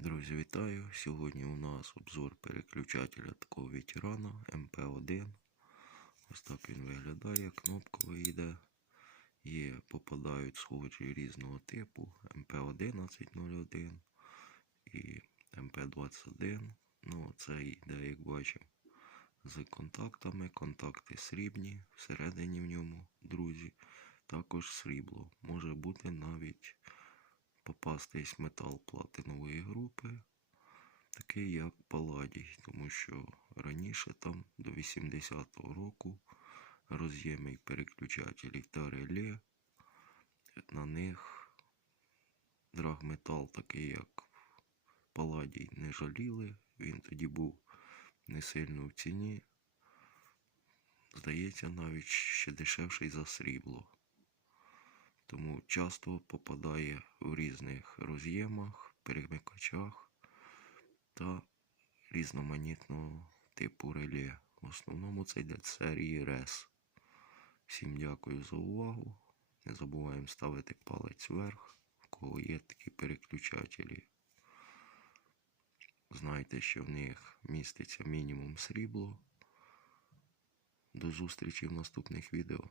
Друзі, вітаю! Сьогодні у нас обзор переключателя такого ветерана МП1. Ось так він виглядає, кнопковий йде. Є, попадають схожі різного типу МП1101 і МП21. Ну, це йде, як бачимо, з контактами. Контакти срібні, всередині в ньому, друзі, також срібло. Може бути навіть попастись метал платинової групи, такий як Паладій, тому що раніше там до 80-го року роз'єми й переключателі та реле, на них драгметал такий як Паладій не жаліли, він тоді був не сильно в ціні. Здається, навіть ще дешевший за срібло тому часто попадає в різних роз'ємах, перемикачах та різноманітного типу реле. В основному це йде серії RES. Всім дякую за увагу. Не забуваємо ставити палець вверх, в кого є такі переключателі. Знайте, що в них міститься мінімум срібло. До зустрічі в наступних відео.